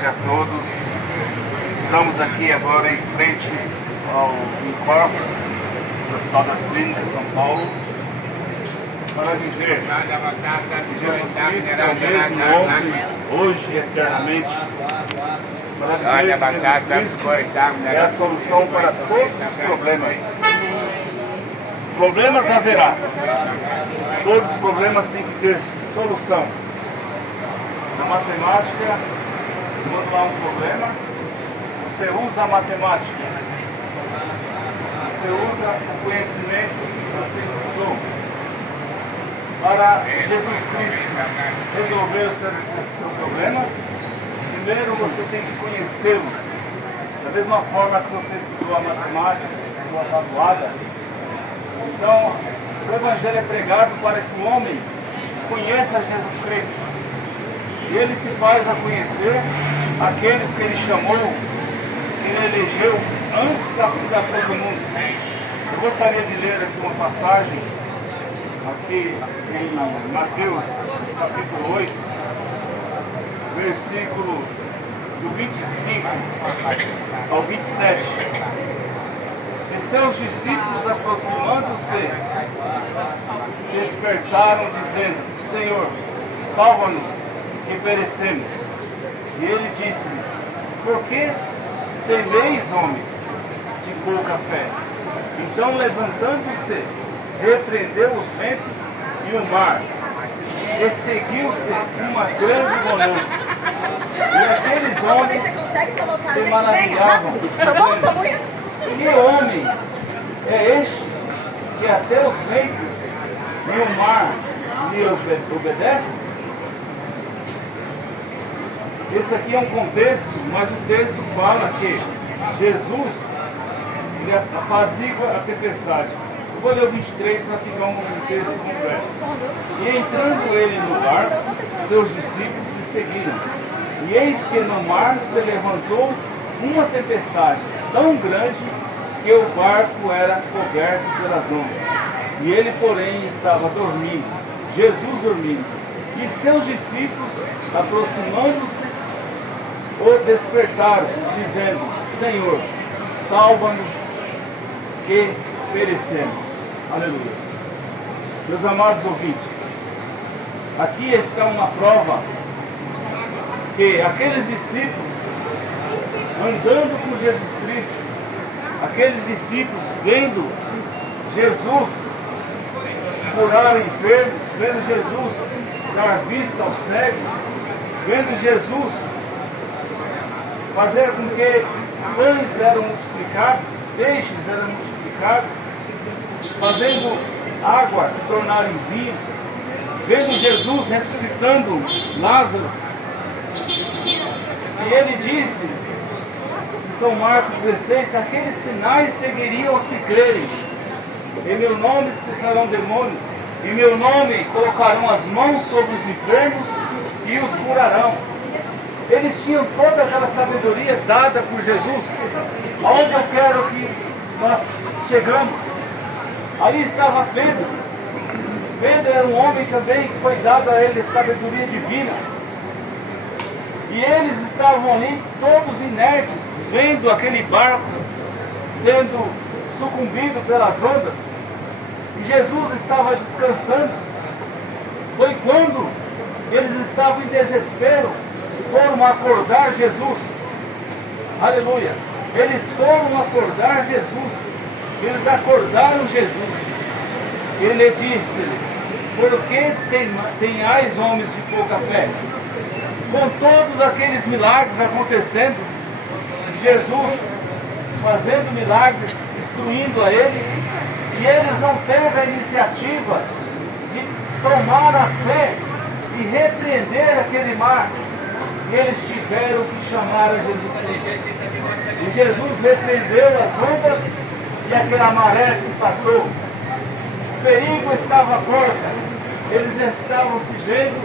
A todos, estamos aqui agora em frente ao Incorp do Hospital das Clínicas, São Paulo, para dizer que Jesus Cristo é o mesmo ontem, hoje e eternamente, para dizer que Jesus Cristo é a solução para todos os problemas. Problemas haverá, todos os problemas têm que ter solução. Na matemática, quando há um problema, você usa a matemática, você usa o conhecimento que você estudou. Para Jesus Cristo resolver o seu problema, primeiro você tem que conhecê-lo. Da mesma forma que você estudou a matemática, estudou a tabuada. Então, o Evangelho é pregado para que o homem conheça Jesus Cristo. E ele se faz a conhecer aqueles que ele chamou, que ele elegeu antes da fundação do mundo. Eu gostaria de ler aqui uma passagem, aqui em Mateus, capítulo 8, versículo do 25 ao 27. E seus discípulos, aproximando-se, despertaram, dizendo: Senhor, salva-nos, que perecemos. E ele disse-lhes: Por que temeis, homens de pouca fé? Então, levantando-se, repreendeu os ventos e o mar, e seguiu-se uma grande bonança. E aqueles homens se maravilhavam, dizendo: Que homem é este que até os ventos e o mar lhe obedecem? Esse aqui é um contexto, mas o texto fala que Jesus ele apazigua a tempestade. Eu vou ler o 23 para ficar um texto completo. E entrando ele no barco, seus discípulos lhe seguiram. E eis que no mar se levantou uma tempestade tão grande que o barco era coberto pelas ondas. E ele, porém, estava dormindo, Jesus dormindo. E seus discípulos, aproximando-se, o despertaram, dizendo: Senhor, salva-nos, que perecemos. Aleluia. Meus amados ouvintes, aqui está uma prova que aqueles discípulos, andando com Jesus Cristo, aqueles discípulos vendo Jesus curar enfermos, vendo Jesus dar vista aos cegos, vendo Jesus fazer com que pães eram multiplicados, peixes eram multiplicados, fazendo água se tornar em vinho, vendo Jesus ressuscitando Lázaro. E ele disse, em São Marcos 16, aqueles sinais seguiriam os que crerem. Em meu nome expulsarão demônios, em meu nome colocarão as mãos sobre os enfermos e os curarão. Eles tinham toda aquela sabedoria dada por Jesus. Aonde eu quero que nós chegamos? Ali estava Pedro. Pedro era um homem também que foi dado a ele sabedoria divina. E eles estavam ali todos inertes, vendo aquele barco sendo sucumbido pelas ondas. E Jesus estava descansando. Foi quando eles estavam em desespero, foram acordar Jesus. Aleluia. Eles foram acordar Jesus. Eles acordaram Jesus. Ele disse-lhes: Por que tenhais homens de pouca fé? Com todos aqueles milagres acontecendo, Jesus fazendo milagres, instruindo a eles, e eles não teve a iniciativa de tomar a fé e repreender aquele mar. E eles tiveram que chamar a Jesus Cristo. E Jesus repreendeu as ondas e aquela maré se passou. O perigo estava à porta. Eles já estavam se vendo,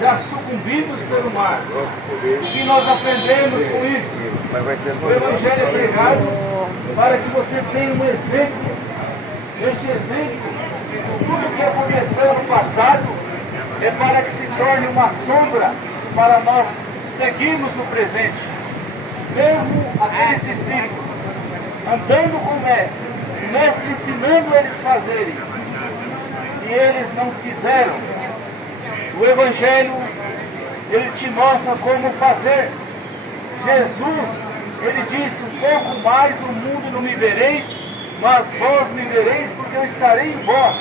já sucumbidos pelo mar. O que nós aprendemos com isso? O Evangelho é pregado para que você tenha um exemplo. Este exemplo, tudo que aconteceu no passado, é para que se torne uma sombra para nós seguimos no presente. Mesmo aqueles discípulos andando com o mestre ensinando eles a fazerem, e eles não fizeram. O Evangelho, ele te mostra como fazer. Jesus, ele disse: um pouco mais o mundo não me vereis, mas vós me vereis, porque eu estarei em vós.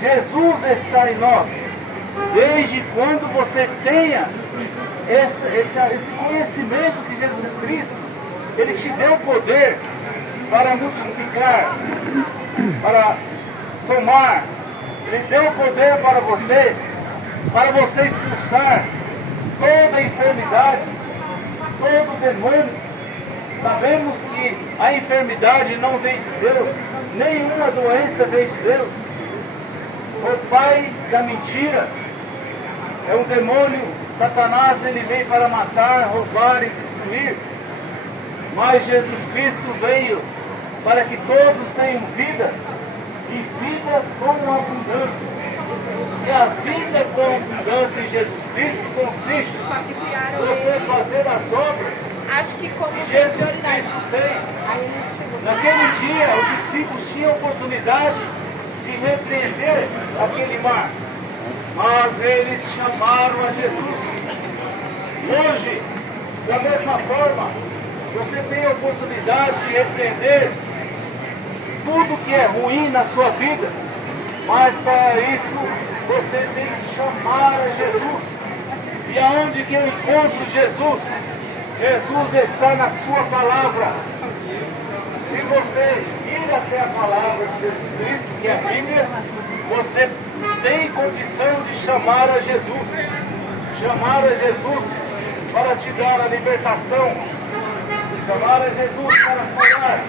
Jesus está em nós. Desde quando você tenha esse conhecimento que Jesus Cristo, ele te deu poder para multiplicar, para somar. Ele deu poder para você expulsar toda enfermidade, todo demônio. Sabemos que a enfermidade não vem de Deus, nenhuma doença vem de Deus. O pai da mentira é um demônio. Satanás, ele veio para matar, roubar e destruir. Mas Jesus Cristo veio para que todos tenham vida, e vida com abundância. E a vida com abundância em Jesus Cristo consiste em você fazer as obras que Jesus Cristo fez. Naquele dia, os discípulos tinham oportunidade de repreender aquele mar, mas eles chamaram a Jesus. Hoje, da mesma forma, você tem a oportunidade de repreender tudo que é ruim na sua vida, mas para isso você tem que chamar a Jesus. E aonde que eu encontro Jesus? Jesus está na sua palavra. Se você ir até a palavra de Jesus Cristo, que é a Bíblia, você tem condição de chamar a Jesus. Chamar a Jesus para te dar a libertação. Chamar a Jesus para curar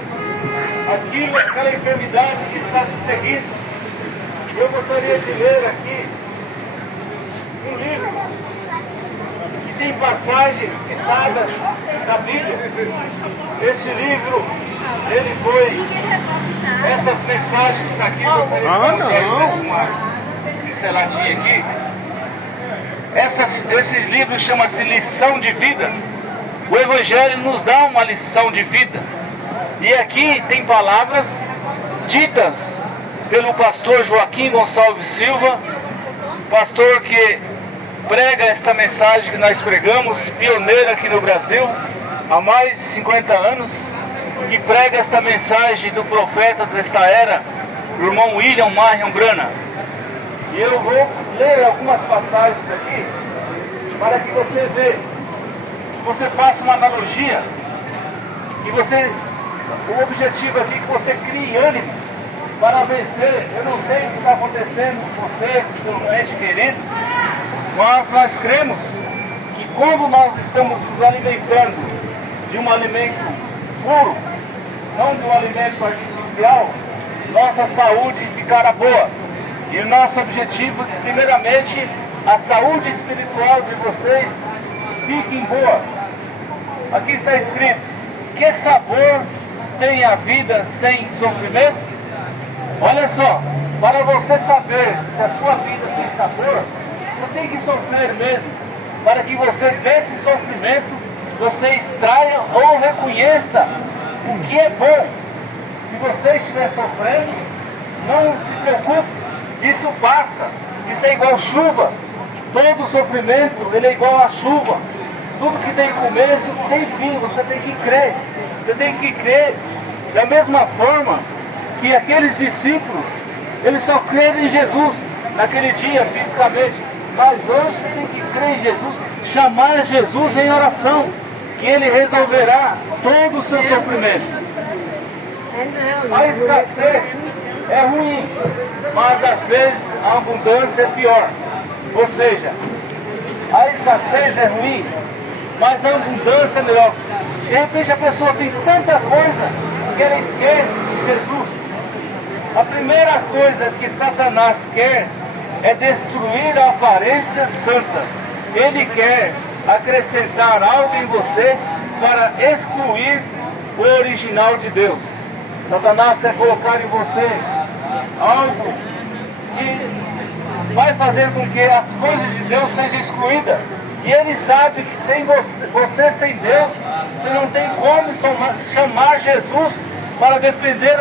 aquela enfermidade que está te seguindo. Eu gostaria de ler aqui um livro que tem passagens citadas na Bíblia. Esse livro, ele foi... Essas mensagens que estão aqui, eu gostaria de dar uma pinceladinha aqui. Esse livro chama-se Lição de Vida. O Evangelho nos dá uma lição de vida. E aqui tem palavras ditas pelo pastor Joaquim Gonçalves Silva, pastor que prega esta mensagem que nós pregamos, pioneiro aqui no Brasil, há mais de 50 anos, que prega essa mensagem do profeta desta era, o irmão William Marion Branham. E eu vou ler algumas passagens aqui, para que você veja, que você faça uma analogia, que você, o objetivo aqui é que você crie ânimo para vencer. Eu não sei o que está acontecendo com você, com seu ente querido, mas nós cremos que quando nós estamos nos alimentando de um alimento puro, não de um alimento artificial, nossa saúde ficará boa. E o nosso objetivo é que, primeiramente, a saúde espiritual de vocês fique boa. Aqui está escrito: que sabor tem a vida sem sofrimento? Olha só, para você saber se a sua vida tem sabor, você tem que sofrer mesmo, para que você desse sofrimento, você extraia ou reconheça o que é bom. Se você estiver sofrendo, não se preocupe, isso passa, isso é igual chuva. Todo sofrimento, ele é igual a chuva. Tudo que tem começo tem fim, você tem que crer. Você tem que crer. Da mesma forma que aqueles discípulos, eles só creram em Jesus naquele dia, fisicamente. Mas hoje você tem que crer em Jesus, chamar Jesus em oração, que Ele resolverá todo o seu sofrimento. A escassez é ruim, mas às vezes a abundância é pior. Ou seja, a escassez é ruim, mas a abundância é melhor. De repente a pessoa tem tanta coisa que ela esquece de Jesus. A primeira coisa que Satanás quer é destruir a aparência santa. Ele quer acrescentar algo em você para excluir o original de Deus. Satanás quer colocar em você algo que vai fazer com que as coisas de Deus sejam excluídas. E Ele sabe que sem você sem Deus, você não tem como chamar Jesus para defender a